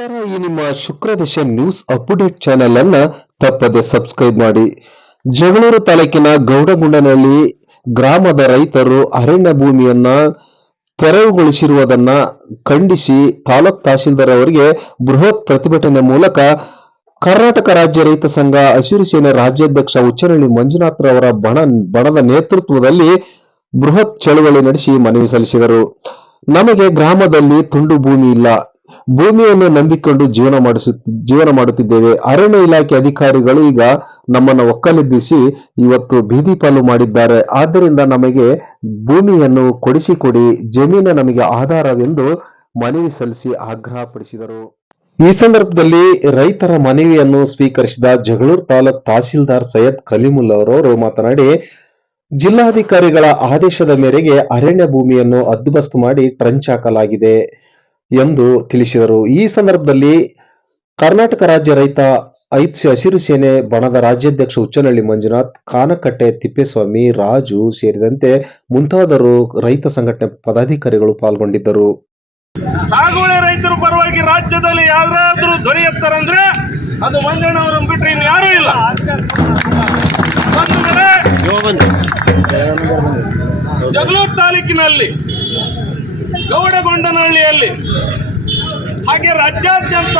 ನಮಸ್ಕಾರ. ಈ ನಿಮ್ಮ ಶುಕ್ರದಶೆ ನ್ಯೂಸ್ ಅಪ್ಡೇಟ್ ಚಾನೆಲ್ ಅನ್ನ ತಪ್ಪದೆ ಸಬ್ಸ್ಕ್ರೈಬ್ ಮಾಡಿ. ಜಗಳೂರು ತಾಲೂಕಿನ ಗೌಡಗುಂಡನಹಳ್ಳಿ ಗ್ರಾಮದ ರೈತರು ಅರಣ್ಯ ಭೂಮಿಯನ್ನ ತೆರವುಗೊಳಿಸಿರುವುದನ್ನ ಖಂಡಿಸಿ ತಾಲೂಕ್ ತಹಶೀಲ್ದಾರ್ ಅವರಿಗೆ ಬೃಹತ್ ಪ್ರತಿಭಟನೆ ಮೂಲಕ ಕರ್ನಾಟಕ ರಾಜ್ಯ ರೈತ ಸಂಘ ಹಸಿರು ಸೇನೆ ರಾಜ್ಯಾಧ್ಯಕ್ಷ ಉಚ್ಚನಹಳ್ಳಿ ಮಂಜುನಾಥ್ ರವರ ಬಣದ ನೇತೃತ್ವದಲ್ಲಿ ಬೃಹತ್ ಚಳವಳಿ ನಡೆಸಿ ಮನವಿ ಸಲ್ಲಿಸಿದರು. ನಮಗೆ ಗ್ರಾಮದಲ್ಲಿ ತುಂಡು ಭೂಮಿ ಇಲ್ಲ, ಭೂಮಿಯನ್ನು ನಂಬಿಕೊಂಡು ಜೀವನ ಮಾಡುತ್ತಿದ್ದೇವೆ. ಅರಣ್ಯ ಇಲಾಖೆ ಅಧಿಕಾರಿಗಳು ಈಗ ನಮ್ಮನ್ನು ಒಕ್ಕಲೆಬ್ಬಿಸಿ ಇವತ್ತು ಬೀದಿ ಪಾಲು ಮಾಡಿದ್ದಾರೆ. ಆದ್ದರಿಂದ ನಮಗೆ ಭೂಮಿಯನ್ನು ಕೊಡಿಸಿಕೊಡಿ, ಜಮೀನು ನಮಗೆ ಆಧಾರವೆಂದು ಮನವಿ ಸಲ್ಲಿಸಿ ಆಗ್ರಹಪಡಿಸಿದರು. ಈ ಸಂದರ್ಭದಲ್ಲಿ ರೈತರ ಮನವಿಯನ್ನು ಸ್ವೀಕರಿಸಿದ ಜಗಳೂರು ತಾಲೂಕ್ ತಹಶೀಲ್ದಾರ್ ಸೈಯದ್ ಕಲೀಮುಲ್ಲಾ ಅವರು ಮಾತನಾಡಿ, ಜಿಲ್ಲಾಧಿಕಾರಿಗಳ ಆದೇಶದ ಮೇರೆಗೆ ಅರಣ್ಯ ಭೂಮಿಯನ್ನು ಹದ್ದುಬಸ್ತು ಮಾಡಿ ಟ್ರಂಚ್ ಹಾಕಲಾಗಿದೆ ಎಂದು ತಿಳಿಸಿದರು. ಈ ಸಂದರ್ಭದಲ್ಲಿ ಕರ್ನಾಟಕ ರಾಜ್ಯ ರೈತ ಹಸಿರು ಸೇನೆ ಬಣದ ರಾಜ್ಯಾಧ್ಯಕ್ಷ ಉಚ್ಚನಹಳ್ಳಿ ಮಂಜುನಾಥ್, ಕಾನಕಟ್ಟೆ ತಿಪ್ಪೇಸ್ವಾಮಿ, ರಾಜು ಸೇರಿದಂತೆ ಮುಂತಾದರು ರೈತ ಸಂಘಟನೆ ಪದಾಧಿಕಾರಿಗಳು ಪಾಲ್ಗೊಂಡಿದ್ದರು. ಸಾಗುವಳಿ ರೈತರ ಪರವಾಗಿ ರಾಜ್ಯದಲ್ಲಿ ಯಾರಾದ್ರೂ ಧ್ವನಿ ಎತ್ತಾರಂದ್ರೆ ಅದು ಮಂಜಣ್ಣವರನ್ನು ಬಿಟ್ಟರೆ ಇನ್ನು ಯಾರೂ ಇಲ್ಲ. ಜಗಳೂರು ತಾಲೂಕಿನಲ್ಲಿ ಗೌಡಗೊಂಡನಹಳ್ಳಿಯಲ್ಲಿ ಹಾಗೆ ರಾಜ್ಯಾದ್ಯಂತ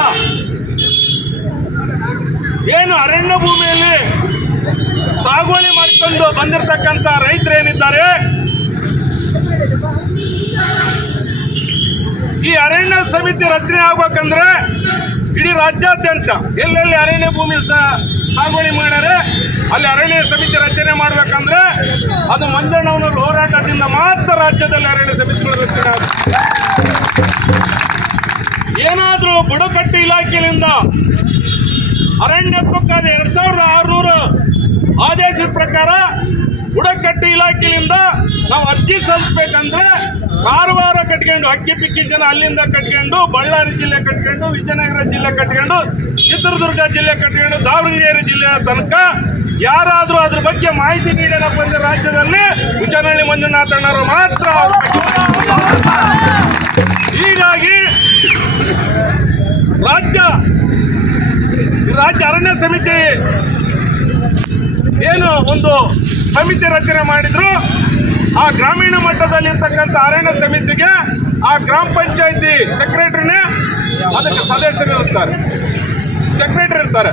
ಏನು ಅರಣ್ಯ ಭೂಮಿಯಲ್ಲಿ ಸಾಗುವಳಿ ಮಾಡಿಕೊಂಡು ಬಂದಿರತಕ್ಕಂಥ ರೈತರು ಏನಿದ್ದಾರೆ, ಈ ಅರಣ್ಯ ಸಮಿತಿ ರಚನೆ ಆಗ್ಬೇಕಂದ್ರೆ ಇಡೀ ರಾಜ್ಯಾದ್ಯಂತ ಎಲ್ಲೆಲ್ಲಿ ಅರಣ್ಯ ಭೂಮಿ ಸಾಗುವಳಿ ಮಾಡ್ಯಾರೆ ಅಲ್ಲಿ ಅರಣ್ಯ ಸಮಿತಿ ರಚನೆ ಮಾಡ್ಬೇಕಂದ್ರೆ ಅದು ಮಂಜಣ್ಣವರ ಹೋರಾಟದಿಂದ ಮಾತ್ರ ರಾಜ್ಯದಲ್ಲಿ ಅರಣ್ಯ ಸಮಿತಿಗಳ ರಚನೆ ಆಗುತ್ತೆ. ಏನಾದರೂ ಬುಡಕಟ್ಟು ಇಲಾಖೆಯಿಂದ ಅರಣ್ಯತ್ವಕ್ಕಾದ 2600 ಆದೇಶದ ಪ್ರಕಾರ ಬುಡಕಟ್ಟು ಇಲಾಖೆಯಿಂದ ನಾವು ಅರ್ಜಿ ಸಲ್ಲಿಸಬೇಕಂದ್ರೆ ಕಾರವಾರ ಕಟ್ಕೊಂಡು ಅಕ್ಕಿ ಜನ ಅಲ್ಲಿಂದ ಕಟ್ಕೊಂಡು ಬಳ್ಳಾರಿ ಜಿಲ್ಲೆ ಕಟ್ಕೊಂಡು ವಿಜಯನಗರ ಜಿಲ್ಲೆ ಕಟ್ಕೊಂಡು ಚಿತ್ರದುರ್ಗ ಜಿಲ್ಲೆ ಕಟ್ಕೊಂಡು ದಾವಣಗೆರೆ ಜಿಲ್ಲೆಯ ತನಕ ಯಾರಾದರೂ ಅದ್ರ ಬಗ್ಗೆ ಮಾಹಿತಿ ನೀಡೇನಪ್ಪ ಅಂದ್ರೆ ರಾಜ್ಯದಲ್ಲಿ ಉಚ್ಚನಹಳ್ಳಿ ಮಂಜುನಾಥಣ್ಣವರು ಮಾತ್ರ. ಹೀಗಾಗಿ ರಾಜ್ಯ ಅರಣ್ಯ ಸಮಿತಿ ಏನು ಒಂದು ಸಮಿತಿ ರಚನೆ ಮಾಡಿದ್ರು, ಆ ಗ್ರಾಮೀಣ ಮಟ್ಟದಲ್ಲಿ ಇರ್ತಕ್ಕಂಥ ಅರಣ್ಯ ಸಮಿತಿಗೆ ಆ ಗ್ರಾಮ ಪಂಚಾಯತಿ ಸೆಕ್ರೆಟರಿನೇ ಅದಕ್ಕೆ ಸದಸ್ಯರಿರ್ತಾರೆ, ಸೆಕ್ರೆಟರಿ ಇರ್ತಾರೆ.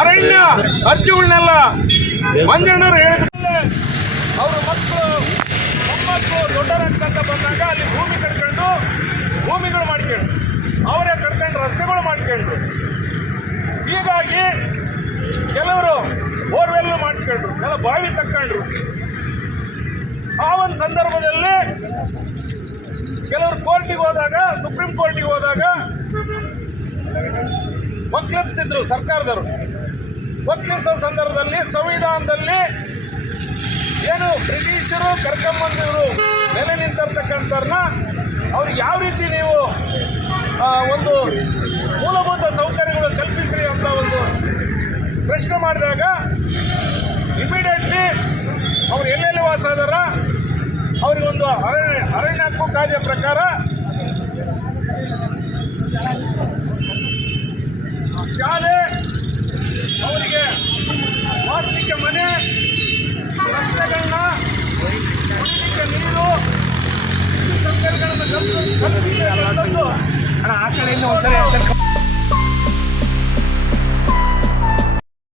ಅರಣ್ಯ ಅರ್ಜಿಗಳನ್ನೆಲ್ಲ ಮಂಜಣ್ಣರು ಹೇಳಿದ್ರೆ ಅವರು ಮಕ್ಕಳು ಮೊಮ್ಮಕ್ಕಳು ದೊಡ್ಡರಂತ ಬಂದಾಗ ಅಲ್ಲಿ ಭೂಮಿಗಳು ಮಾಡ್ಕೊಂಡು ಅವರೇ ಕಟ್ಕೊಂಡು ರಸ್ತೆಗಳು ಮಾಡ್ಕೊಂಡ್ರು. ಹೀಗಾಗಿ ಕೆಲವರು ಬೋರ್ವೆಲ್ ಮಾಡಿಸ್ಕೊಂಡ್ರು, ಕೆಲ ಬಾವಿ ತಕ್ಕೊಂಡ್ರು. ಆ ಒಂದು ಸಂದರ್ಭದಲ್ಲಿ ಕೆಲವರು ಕೋರ್ಟಿಗೆ ಹೋದಾಗ, ಸುಪ್ರೀಂ ಕೋರ್ಟಿಗೆ ಹೋದಾಗ ಒಕ್ಕಲಿಸ್ತಿದ್ರು ಸರ್ಕಾರದವರು. ಒಕ್ಕಲಿಸೋ ಸಂದರ್ಭದಲ್ಲಿ ಸಂವಿಧಾನದಲ್ಲಿ ಏನು ಬ್ರಿಟಿಷರು ಕರ್ಕೊಂಬಂದಿದ್ರು ನೆಲೆ ನಿಂತಿರ್ತಕ್ಕಂಥವ್ರನ್ನ ಅವ್ರಿಗೆ ಯಾವ ರೀತಿ ನೀವು ಒಂದು ಮೂಲಭೂತ ಸೌಕರ್ಯಗಳು ಕಲ್ಪಿಸ್ರಿ ಅಂತ ಒಂದು ಪ್ರಶ್ನೆ ಮಾಡಿದಾಗ ಇಮಿಡಿಯೇಟ್ಲಿ ಅವ್ರು ಎಲ್ಲೆಲ್ಲಿ ವಾಸ ಆದಾರ ಅವ್ರಿಗೊಂದು ಅರಣ್ಯ ಹಕ್ಕು ಕಾಯ್ದೆ ಪ್ರಕಾರ ಶಾಲೆ, ಅವರಿಗೆ ವಾಸಲಿಕ್ಕೆ ಮನೆ, ರಸ್ತೆಗಳನ್ನ, ಕುಡಿಲಿಕ್ಕೆ ನೀರು, ಸೌಕರ್ಯಗಳನ್ನು ಕಲ್ಪಿಸಿ